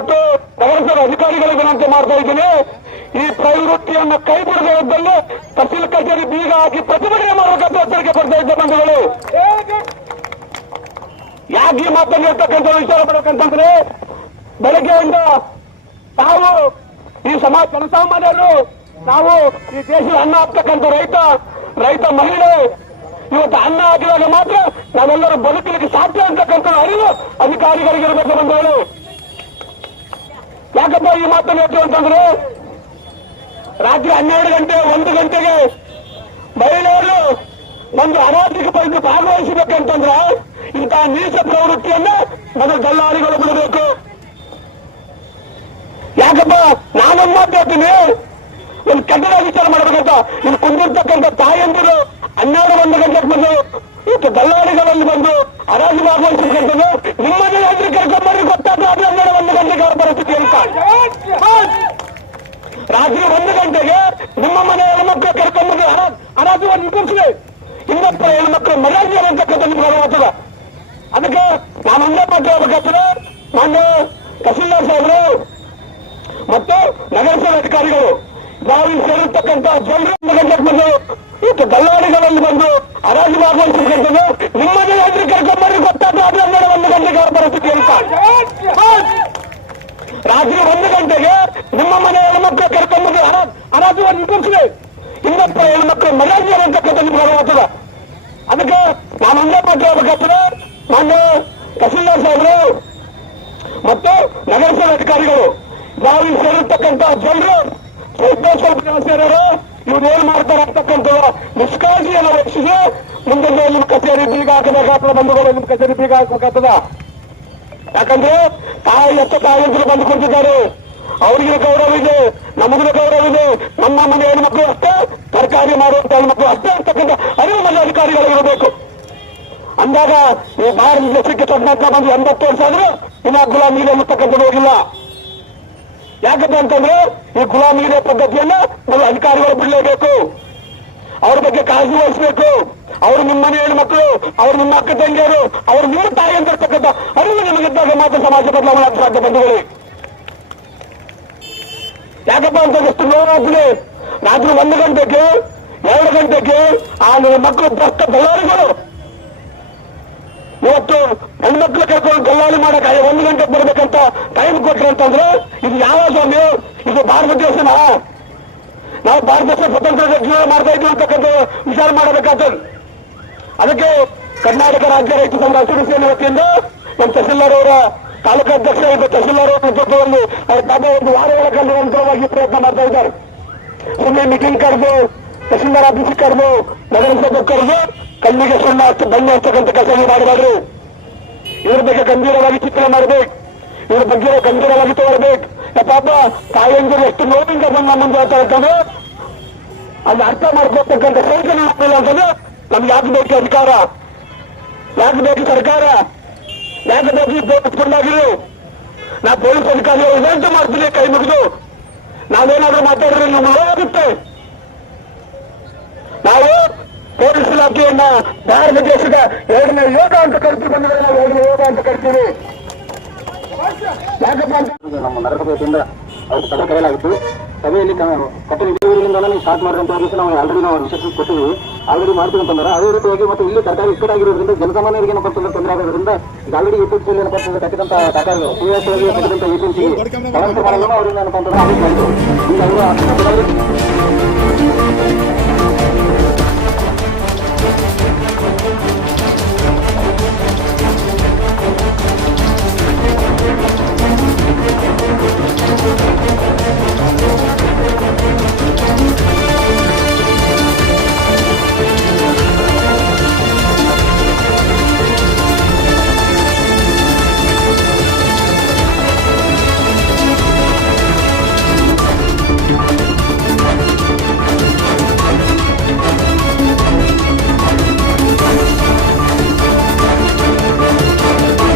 ಮತ್ತು ನಗರಸಭೆ ಅಧಿಕಾರಿಗಳಿಗೆ ವಿನಂತಿ ಮಾಡ್ತಾ ಇದ್ದೀನಿ. ಈ ಪ್ರವೃತ್ತಿಯನ್ನು ಕೈ ಬಿಡದ ಹೊತ್ತಲ್ಲಿ ತಹಸೀಲ್ ಕಚೇರಿ ಬೀಗ ಹಾಕಿ ಪ್ರತಿಭಟನೆ ಮಾಡಬೇಕಂತ ಎಚ್ಚರಿಕೆ ಕೊಡ್ತಾ ಇದ್ದ ಬಂಧುಗಳು. ಯಾಕೆ ಈ ಮಾತನ್ನು ಹೇಳ್ತಕ್ಕಂಥ ವಿಚಾರ ಮಾಡಬೇಕಂತಂದ್ರೆ, ಬೆಳಗ್ಗೆಯಿಂದ ತಾವು ಈ ಸಮಾಜ ಜನಸಾಮಾನ್ಯರು, ನಾವು ಈ ದೇಶದ ಅನ್ನ ಹಾಕ್ತಕ್ಕಂಥ ರೈತ ಮಹಿಳೆ ಇವತ್ತು ಅನ್ನ ಹಾಕಿದಾಗ ಮಾತ್ರ ನಾವೆಲ್ಲರೂ ಬದುಕಲಿಕ್ಕೆ ಸಾಧ್ಯ ಅಂತಕ್ಕಂಥ ಅರಿವು ಅಧಿಕಾರಿಗಳಿಗೆ ಇರಬೇಕು ಬಂಧುಗಳು. ಯಾಕಪ್ಪ ಈ ಮಾತನ್ನು ಹೇಳ್ತೀವಿ ಅಂತಂದ್ರೆ, ರಾತ್ರಿ 12 ಗಂಟೆ 1 ಗಂಟೆಗೆ ಮಹಿಳೆಯರು ಒಂದು ಅರಾಜಕ ಪರಿಸ್ಥಿತಿ ಭಾಗವಹಿಸಬೇಕಂತಂದ್ರೆ ಇಂತಹ ನೀಚ ಪ್ರವೃತ್ತಿಯನ್ನ ಮೊದಲು ದಲ್ಲಾಳಿಗಳು ಬಿಡಬೇಕು. ಯಾಕಪ್ಪ ನಾನೊಂದು ಮಾತು ಹೇಳ್ತೀನಿ, ಒಂದು ಕಟ್ಟಡ ವಿಚಾರ ಮಾಡಬೇಕಂತ ಇಲ್ಲಿ ಕುಂದಿರ್ತಕ್ಕಂಥ ತಾಯಂದಿರು 12-1 ಗಂಟೆಗೆ ಬಂದು ಇವತ್ತು ದಲ್ಲಾಳಿಗಳಲ್ಲಿ ಬಂದು ಹರಾಜು ಭಾಗವಹಿಸಬೇಕಂತಂದ್ರೆ ನಿಮ್ಮದೇ ಹೆಸರು ಕರ್ಕೊಂಡ್ಬರ್ರಿ ಗೊತ್ತಾದ್ರೆ 12-1 ಗಂಟೆಗೆ ಅವ್ರ ಪರಿಸ್ಥಿತಿ ಅಂತ. ರಾತ್ರಿ 1 ಗಂಟೆಗೆ ನಿಮ್ಮ ಮನೆ ಹೆಣ್ಮಕ್ಳು ಕರ್ಕೊಂಡ್ಬಂದು ಹರಾಜು ನಿಂತಿರ್ತದೆ. ಇನ್ನೊಬ್ಬ ಹೆಣ್ಮಕ್ಳು ಮರ್ಯಾದೆ ಅಂತಕ್ಕಂಥ ನಿಮ್ಗೆ ಅನುಭವ. ಅದಕ್ಕೆ ನಾನು ಒಂದೇ ಮಾತು ಹೇಳ್ಬೇಕಾಗ್ತದೆ, ಮಾನ್ಯ ತಹಸೀಲ್ದಾರ್ ಸಾಹೇಬರು ಮತ್ತು ನಗರಸಭೆ ಅಧಿಕಾರಿಗಳು ನಾವು ಸೇರಿರ್ತಕ್ಕಂಥ ಜನರು 1 ಗಂಟೆಗೆ ಬಂದು ಇವತ್ತು ದಲ್ಲಾಳಿಗಳಲ್ಲಿ ಬಂದು ಹರಾಜು ಭಾಗವಹಿಸಬೇಕಂತಂದ್ರೆ ನಿಮ್ಮದೇ ಹೆಸರು ಕರ್ಕೊಂಡ್ಬರ್ರಿ ಗೊತ್ತಾದ್ರೆ 12-1 ಗಂಟೆಗೆ ಅವ್ರ ಪರಿಸ್ಥಿತಿ ಅಂತ. ರಾತ್ರಿ 1 ಗಂಟೆಗೆ ನಿಮ್ಮ ಮನೆ ಹೆಣ್ಮಕ್ಳು ಕರ್ಕೊಂಡ್ಬಂದು ಹರಾಜು ನಿಂತಿರ್ತದೆ. ಇನ್ನೊಬ್ಬ ಹೆಣ್ಮಕ್ಳು ಮರ್ಯಾದೆ ಅಂತಕ್ಕಂಥ ನಿಮ್ಗೆ ಅನುಭವ. ಅದಕ್ಕೆ ನಾನು ಒಂದೇ ಮಾತು ಹೇಳ್ಬೇಕಾಗ್ತದೆ, ಮಾನ್ಯ ತಹಸೀಲ್ದಾರ್ ಸಾಹೇಬರು ಮತ್ತು ನಗರಸಭೆ ಅಧಿಕಾರಿಗಳು ನಾವು ಸೇರಿರ್ತಕ್ಕಂಥ ಜನರು ಸ್ವಲ್ಪ ಜನ ಸೇರೋರು ಇವ್ರೇನ್ ಮಾಡ್ತಾರೆ ಅಂತಕ್ಕಂಥ ನಿಷ್ಕಾಳಜಿಯನ್ನು ವಹಿಸಿದ್ರೆ ಮುಂದೆ ನಿಮ್ಮ ಕಚೇರಿ ಬೀಗ ಹಾಕಬೇಕಾಗ್ತದೆ ಬಂಧುಗಳು, ನಿಮ್ಮ ಕಚೇರಿ ಬೀಗ ಹಾಕಬೇಕಾಗ್ತದ. ಯಾಕಂದ್ರೆ ತಾಯಂತರು ಬಂದು ಕೊಡ್ತಿದ್ದಾರೆ, ಅವ್ರಿಗೆ ಗೌರವ ಇದೆ, ನಮಗಿನ ಗೌರವ ಇದೆ. ನಮ್ಮ ಮನೆ ಹೆಣ್ಮಕ್ಳು ಅಷ್ಟೇ, ಸರ್ಕಾರಿ ಮಾಡುವಂತ ಹೆಣ್ಮಕ್ಳು ಅಷ್ಟೇ ಅಂತಕ್ಕಂಥ ಅರಿವು ಮನೆ ಅಧಿಕಾರಿಗಳಿರಬೇಕು. ಅಂದಾಗ ಈ ಭಾರತ ದೇಶಕ್ಕೆ ಸ್ವತಂತ್ರ ಬಂದು 80 ವರ್ಷ ಆದ್ರೂ ಇನ್ನ ಗುಲಾಮಗಿರಿ ಅನ್ನತಕ್ಕಂಥದ್ದು ಹೋಗಿಲ್ಲ. ಯಾಕಂತ ಅಂತಂದ್ರೆ ಈ ಗುಲಾಮಗಿರಿ ಪದ್ಧತಿಯನ್ನ ನಾವು ಅಧಿಕಾರಿಗಳು ಬಿಡಲೇಬೇಕು. ಅವ್ರ ಬಗ್ಗೆ ಕಾಳಜಿ ವಹಿಸಬೇಕು. ಅವರು ನಿಮ್ಮ ಮನೆ ಹೆಣ್ಮಕ್ಳು, ಅವ್ರು ನಿಮ್ಮ ಅಕ್ಕ ತಂಗಿಯರು, ಅವ್ರು ನಿಮ್ಮ ತಾಯಿ ಅಂತಿರ್ತಕ್ಕಂಥ ಅರಿವು ನಿಮಗಿದ್ದಾಗ ಮಾತ್ರ ಸಮಾಜ ಬದಲಾವಣೆ ಆಗ ಸಾಧ್ಯ ಬಂಧುಗಳು. ಯಾಕಪ್ಪ ಅಂತಂದ್ರೆ ಎಷ್ಟು ನೋವಾಗ್ತದೆ. ರಾತ್ರಿ 1 ಗಂಟೆಗೆ 2 ಗಂಟೆಗೆ ಆ ಮಕ್ಕಳು ಭ್ರಷ್ಟ ದಲ್ಲಾಳಿಗಳು ಇವತ್ತು ಹೆಣ್ಮಕ್ಳು ಕರ್ಕೊಂಡು ದಲ್ಲಾಳಿ ಮಾಡಕ್ 1 ಗಂಟೆಗೆ ಬರ್ಬೇಕಂತ ಟೈಮ್ ಕೊಟ್ರಿ ಅಂತಂದ್ರೆ ಇದು ಯಾವ ಸ್ವಾಮಿ? ಇದು ಭಾರತ ದೇಶನ? ನಾವು ಭಾರತ ದೇಶ ಸ್ವತಂತ್ರ ಜೀವನ ಮಾಡ್ತಾ ಇದ್ವಿ ಅಂತಕ್ಕಂಥ ವಿಚಾರ ಮಾಡಬೇಕಾಗ್ತದೆ. ಅದಕ್ಕೆ ಕರ್ನಾಟಕ ರಾಜ್ಯ ರೈತ ಸಂಘ ಹಸಿರು ಸೇನೆ ವತಿಯಿಂದ ನಮ್ಮ ತಹಸೀಲ್ದಾರ್ ಅವರ ತಾಲೂಕಾಧ್ಯಕ್ಷ ತಹಸೀಲ್ದಾರ್ ಅವರ ನೇತೃತ್ವದಲ್ಲಿ ಒಂದು ವಾರ ಒಳಗಲ್ಲಿ ನಿರಂತರವಾಗಿ ಪ್ರಯತ್ನ ಮಾಡ್ತಾ ಇದ್ದಾರೆ. ಸುಮ್ಮನೆ ಮೀಟಿಂಗ್ ಕರೆದು ತಹಸೀಲ್ದಾರ್ ಆಫೀಸ್ ಕರೆದು ನಗರಸಭೆ ಕರೆದು ಕಣ್ಣಿಗೆ ಸುಣ್ಣ ಬಣ್ಣ ಹಚ್ಚಕ್ಕಂಥ ಕೆಲಸ ಮಾಡಬಾರ್ದು. ಇದ್ರ ಬಗ್ಗೆ ಗಂಭೀರವಾಗಿ ಚಿಂತನೆ ಮಾಡಬೇಕು, ಇದ್ರ ಬಗ್ಗೆ ಗಂಭೀರವಾಗಿ ತಗೊಳ್ಬೇಕು. ಪಾಪ ತಾಯಂದಿರು ಎಷ್ಟು ನೋವಿಂದ ಬಂದು ಮುಂದೆ ಹೇಳ್ತಾರೆ ಅಂತಂದ್ರೆ ಅಲ್ಲಿ ಅರ್ಥ ಮಾಡ್ಕೊಳ್ತಕ್ಕಂಥ ಸೌಕರ್ಯ ಇಲ್ಲ ಅಂತಂದ್ರೆ ನಮ್ಗೆ ಯಾಕೆ ಬೇಕು ಅಧಿಕಾರ, ಯಾಕೆ ಬೇಕು ಸರ್ಕಾರ, ಯಾಕೆ ಬೇಕು ಪೊಲೀಸ್ ಕೊಂಡಾಗಿರು? ನಾ ಪೊಲೀಸ್ ಅಧಿಕಾರಿಗಳು ವಿನಂತಿ ಮಾಡ್ತೀನಿ, ಕೈ ಮುಗಿದು ನಾವೇನಾದ್ರೂ ಮಾತಾಡಿದ್ರೆ ನಮ್ಗೆ ಹೋಗುತ್ತೆ. ನಾವು ಪೊಲೀಸ್ ಇಲಾಖೆಯನ್ನ ಭಾರತ ದೇಶದ 2ನೇ ಯೋಗ ಅಂತ ಕರಿತೀವಿ ಬಂದರೆ ನಾವು 2ನೇ ಯೋಗ ಅಂತ ಕರಿತೀವಿ. ಯಾಕಪ್ಪ ಅಂತ ನಮ್ಮ ನಗರಸಭೆಯಿಂದ ಅವ್ರಿಗೆ ಸಭೆ ಕರೆಯಲಾಗಿತ್ತು. ಸಭೆಯಲ್ಲಿ ಕಟ್ಟಡ ಇಳುವರಿಯಿಂದ ಸ್ಟಾರ್ಟ್ ಮಾಡಿದಂತ ನಾವು ಆಲ್ರೆಡಿ ನಾವು ವಿಶೇಷ ಕೊಟ್ಟಿದ್ದೀವಿ, ಆಲ್ರೆಡಿ ಮಾಡ್ತೀವಿ ಅಂತಂದ್ರೆ ಅದೇ ರೀತಿಯಾಗಿ ಮತ್ತು ಇಲ್ಲಿ ಸರ್ಕಾರಿ ಇಕ್ಕಟ್ ಆಗಿರೋದ್ರಿಂದ ಜನಸಾಮಾನ್ಯರಿಗೆ ಏನಪ್ಪ ತೊಂದರೆ ಆಗೋದ್ರಿಂದ ಆಲ್ರೆಡಿ ಎಪಿಎಂಸಿಯಲ್ಲಿ ಏನಪ್ಪ ಕಟ್ಟಿದಂತ ಸರ್ಕಾರ ಸುವ್ಯವಸ್ಥೆಯಾಗಿ ಕಟ್ಟಿದಂತ ಎಪಿಎಂಸಿಗೆ ಕಳಂಕ ಮಾಡಲು ಅವ್ರಿಗೆ ಏನಪ್ಪ ಅಂತಂದ್ರೆ ಆದೇಶ ಮಾಡಿದ್ರು. ಈಗ ಅವರು